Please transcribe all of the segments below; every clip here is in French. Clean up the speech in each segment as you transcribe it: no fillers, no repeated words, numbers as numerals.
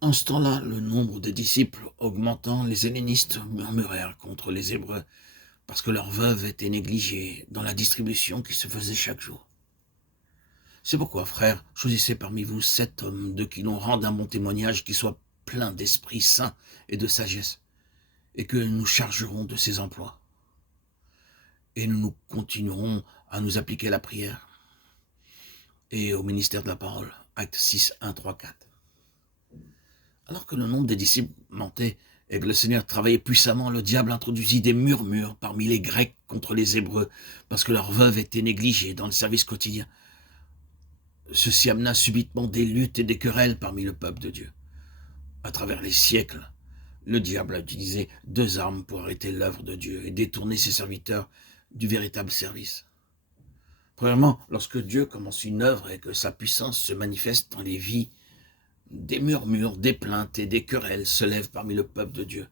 En ce temps-là, le nombre de disciples augmentant, les hellénistes murmurèrent contre les Hébreux, parce que leurs veuves étaient négligées dans la distribution qui se faisait chaque jour. C'est pourquoi, frères, choisissez parmi vous 7 hommes de qui l'on rende un bon témoignage, qui soit plein d'Esprit Saint et de sagesse, et que nous chargerons de ces emplois. Et nous continuerons à nous appliquer à la prière et au ministère de la parole. Actes 6, 1, 3, 4. Alors que le nombre des disciples montait et que le Seigneur travaillait puissamment, le diable introduisit des murmures parmi les Grecs contre les Hébreux, parce que leurs veuves étaient négligées dans le service quotidien. Ceci amena subitement des luttes et des querelles parmi le peuple de Dieu. À travers les siècles, le diable a utilisé 2 armes pour arrêter l'œuvre de Dieu et détourner ses serviteurs du véritable service. Premièrement, lorsque Dieu commence une œuvre et que sa puissance se manifeste dans les vies, des murmures, des plaintes et des querelles se lèvent parmi le peuple de Dieu.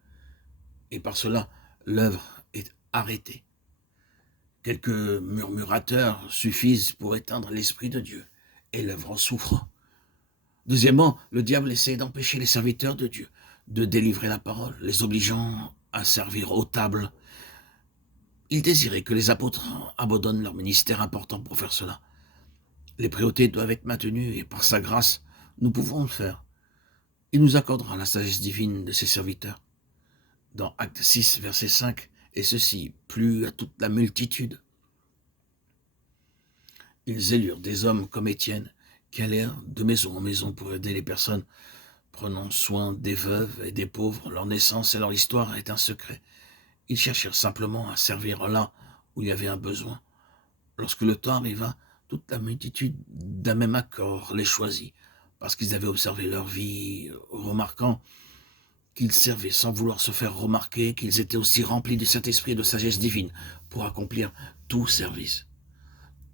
Et par cela, l'œuvre est arrêtée. Quelques murmurateurs suffisent pour éteindre l'Esprit de Dieu, et l'œuvre en souffre. Deuxièmement, le diable essaie d'empêcher les serviteurs de Dieu de délivrer la parole, les obligeant à servir aux tables. Il désirait que les apôtres abandonnent leur ministère important pour faire cela. Les priorités doivent être maintenues, et par sa grâce, nous pouvons le faire. Il nous accordera la sagesse divine de ses serviteurs. Dans Acte 6, verset 5, et ceci plut à toute la multitude. Ils élurent des hommes comme Étienne, qui allèrent de maison en maison pour aider les personnes, prenant soin des veuves et des pauvres. Leur naissance et leur histoire est un secret. Ils cherchèrent simplement à servir là où il y avait un besoin. Lorsque le temps arriva, toute la multitude d'un même accord les choisit, parce qu'ils avaient observé leur vie, remarquant qu'ils servaient sans vouloir se faire remarquer, qu'ils étaient aussi remplis du Saint-Esprit et de sagesse divine pour accomplir tout service.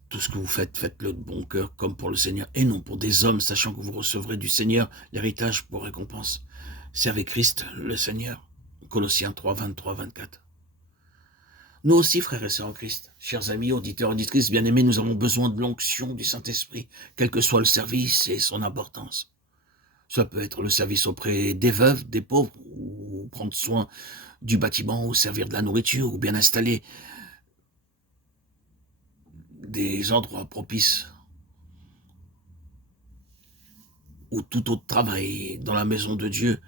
Tout ce que vous faites, faites-le de bon cœur, comme pour le Seigneur, et non pour des hommes, sachant que vous recevrez du Seigneur l'héritage pour récompense. Servez Christ, le Seigneur. Colossiens 3, 23, 24. Nous aussi, frères et sœurs en Christ, chers amis, auditeurs, auditrices, bien-aimés, nous avons besoin de l'onction du Saint-Esprit, quel que soit le service et son importance. Ça peut être le service auprès des veuves, des pauvres, ou prendre soin du bâtiment, ou servir de la nourriture, ou bien installer des endroits propices, ou tout autre travail dans la maison de Dieu,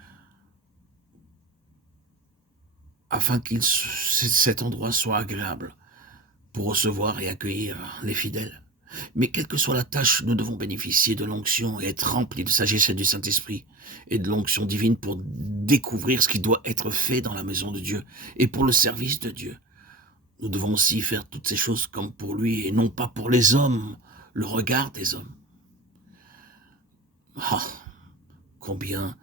afin que cet endroit soit agréable pour recevoir et accueillir les fidèles. Mais quelle que soit la tâche, nous devons bénéficier de l'onction et être remplis de sagesse et du Saint-Esprit et de l'onction divine pour découvrir ce qui doit être fait dans la maison de Dieu et pour le service de Dieu. Nous devons aussi faire toutes ces choses comme pour lui et non pas pour les hommes, le regard des hommes. Ah, combien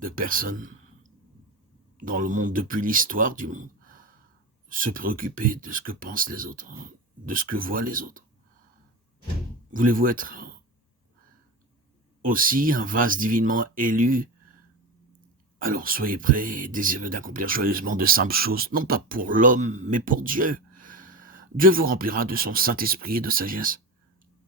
de personnes dans le monde depuis l'histoire du monde se préoccuper de ce que pensent les autres, de ce que voient les autres. Voulez-vous être aussi un vase divinement élu? Alors soyez prêts et désireux d'accomplir joyeusement de simples choses, non pas pour l'homme, mais pour Dieu. Dieu vous remplira de son Saint-Esprit et de sagesse.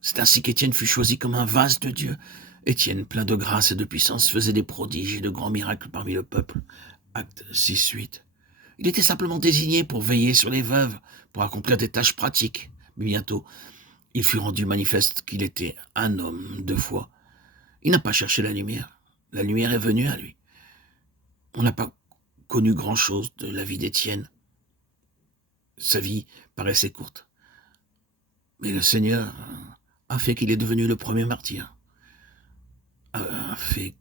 C'est ainsi qu'Étienne fut choisi comme un vase de Dieu. Étienne, plein de grâce et de puissance, faisait des prodiges et de grands miracles parmi le peuple. Acte 6, 8. Il était simplement désigné pour veiller sur les veuves, pour accomplir des tâches pratiques. Mais bientôt, il fut rendu manifeste qu'il était un homme de foi. Il n'a pas cherché la lumière. La lumière est venue à lui. On n'a pas connu grand-chose de la vie d'Étienne. Sa vie paraissait courte. Mais le Seigneur a fait qu'il est devenu le premier martyr. A fait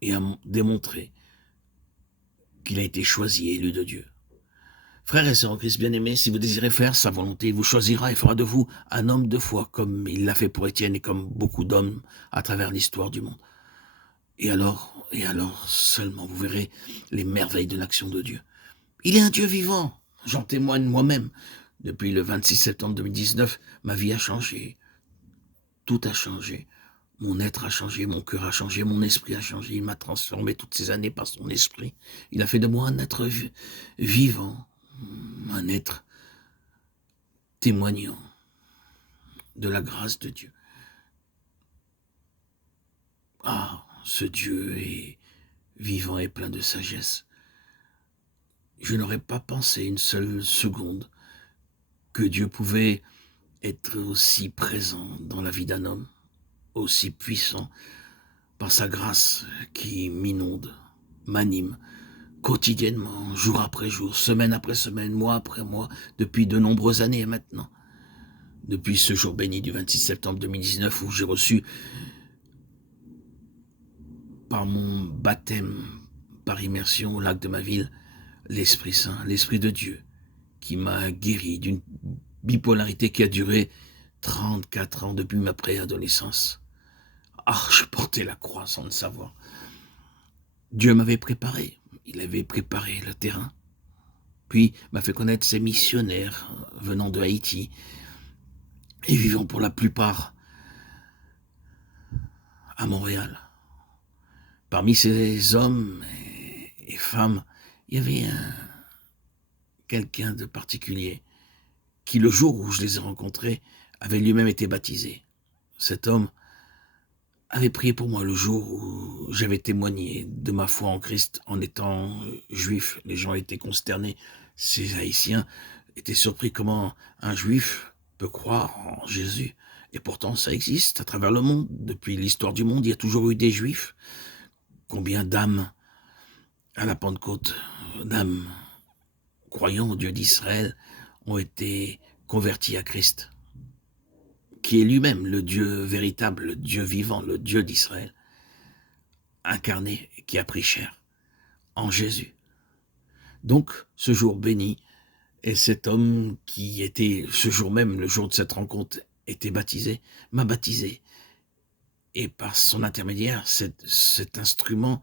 et a démontré qu'il a été choisi et élu de Dieu. Frères et sœurs en Christ bien-aimés, si vous désirez faire sa volonté, il vous choisira et fera de vous un homme de foi, comme il l'a fait pour Étienne et comme beaucoup d'hommes à travers l'histoire du monde. Et alors seulement vous verrez les merveilles de l'action de Dieu. Il est un Dieu vivant, j'en témoigne moi-même. Depuis le 26 septembre 2019, ma vie a changé, tout a changé. Mon être a changé, mon cœur a changé, mon esprit a changé. Il m'a transformé toutes ces années par son esprit. Il a fait de moi un être vivant, un être témoignant de la grâce de Dieu. Ah, ce Dieu est vivant et plein de sagesse. Je n'aurais pas pensé une seule seconde que Dieu pouvait être aussi présent dans la vie d'un homme, aussi puissant par sa grâce qui m'inonde, m'anime quotidiennement, jour après jour, semaine après semaine, mois après mois, depuis de nombreuses années maintenant. Depuis ce jour béni du 26 septembre 2019 où j'ai reçu par mon baptême, par immersion au lac de ma ville, l'Esprit Saint, l'Esprit de Dieu, qui m'a guéri d'une bipolarité qui a duré 34 ans depuis ma préadolescence. Ah, je portais la croix sans le savoir. Dieu m'avait préparé, il avait préparé le terrain, puis m'a fait connaître ces missionnaires venant de Haïti et vivant pour la plupart à Montréal. Parmi ces hommes et femmes, il y avait quelqu'un de particulier qui, le jour où je les ai rencontrés, avait lui-même été baptisé. Cet homme avait prié pour moi le jour où j'avais témoigné de ma foi en Christ en étant juif. Les gens étaient consternés. Ces Haïtiens étaient surpris comment un juif peut croire en Jésus. Et pourtant, ça existe à travers le monde. Depuis l'histoire du monde, il y a toujours eu des juifs. Combien d'âmes à la Pentecôte, d'âmes croyant au Dieu d'Israël, ont été convertis à Christ, qui est lui-même le Dieu véritable, le Dieu vivant, le Dieu d'Israël, incarné, qui a pris chair en Jésus. Donc, ce jour béni, et cet homme qui était, ce jour même, le jour de cette rencontre, était baptisé, m'a baptisé. Et par son intermédiaire, cet instrument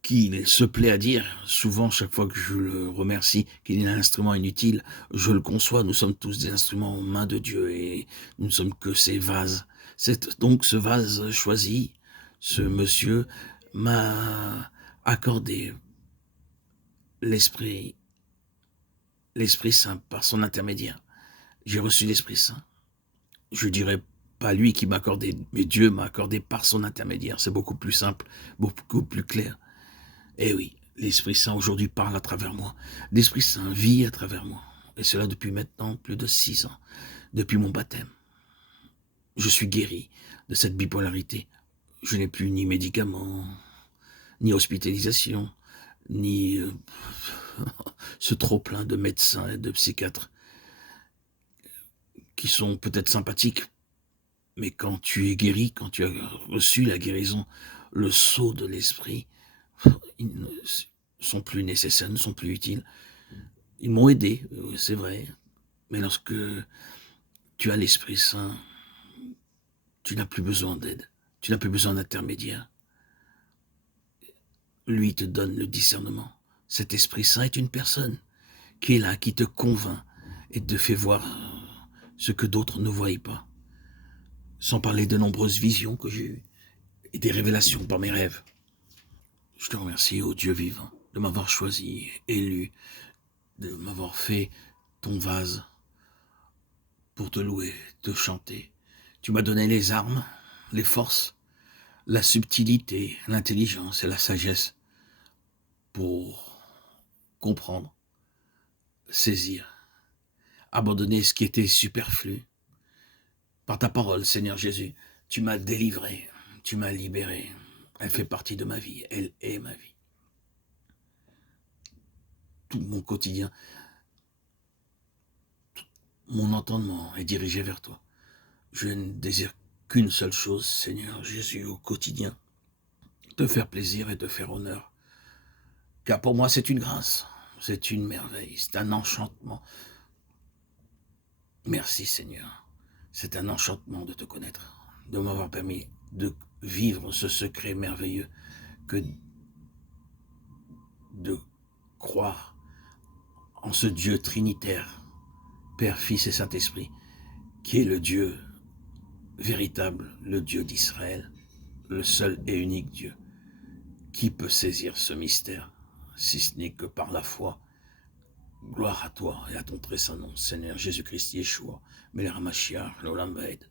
qu'il se plaît à dire, souvent, chaque fois que je le remercie, qu'il est un instrument inutile, je le conçois, nous sommes tous des instruments aux mains de Dieu et nous ne sommes que ces vases. C'est donc ce vase choisi, ce monsieur m'a accordé l'Esprit Saint par son intermédiaire. J'ai reçu l'Esprit Saint. Je dirais pas lui qui m'a accordé, mais Dieu m'a accordé par son intermédiaire. C'est beaucoup plus simple, beaucoup plus clair. Eh oui, l'Esprit Saint aujourd'hui parle à travers moi. L'Esprit Saint vit à travers moi. Et cela depuis maintenant plus de 6 ans, depuis mon baptême. Je suis guéri de cette bipolarité. Je n'ai plus ni médicaments, ni hospitalisation, ni ce trop-plein de médecins et de psychiatres qui sont peut-être sympathiques, mais quand tu es guéri, quand tu as reçu la guérison, le sceau de l'Esprit, ils ne sont plus nécessaires, ne sont plus utiles. Ils m'ont aidé, c'est vrai, mais lorsque tu as l'Esprit Saint, tu n'as plus besoin d'aide, tu n'as plus besoin d'intermédiaire. Lui te donne le discernement. Cet Esprit Saint est une personne qui est là, qui te convainc et te fait voir ce que d'autres ne voyaient pas. Sans parler de nombreuses visions que j'ai eues et des révélations par mes rêves. Je te remercie, ô Dieu vivant, de m'avoir choisi, élu, de m'avoir fait ton vase pour te louer, te chanter. Tu m'as donné les armes, les forces, la subtilité, l'intelligence et la sagesse pour comprendre, saisir, abandonner ce qui était superflu. Par ta parole, Seigneur Jésus, tu m'as délivré, tu m'as libéré. Elle fait partie de ma vie, elle est ma vie. Tout mon quotidien, tout mon entendement est dirigé vers toi. Je ne désire qu'une seule chose, Seigneur Jésus, au quotidien, te faire plaisir et te faire honneur. Car pour moi, c'est une grâce, c'est une merveille, c'est un enchantement. Merci, Seigneur. C'est un enchantement de te connaître, de m'avoir permis de vivre ce secret merveilleux que de croire en ce Dieu trinitaire, Père, Fils et Saint-Esprit, qui est le Dieu véritable, le Dieu d'Israël, le seul et unique Dieu. Qui peut saisir ce mystère, si ce n'est que par la foi? Gloire à toi et à ton très saint nom, Seigneur Jésus-Christ Yeshua, Melech HaMashiach, l'Olam Vaed.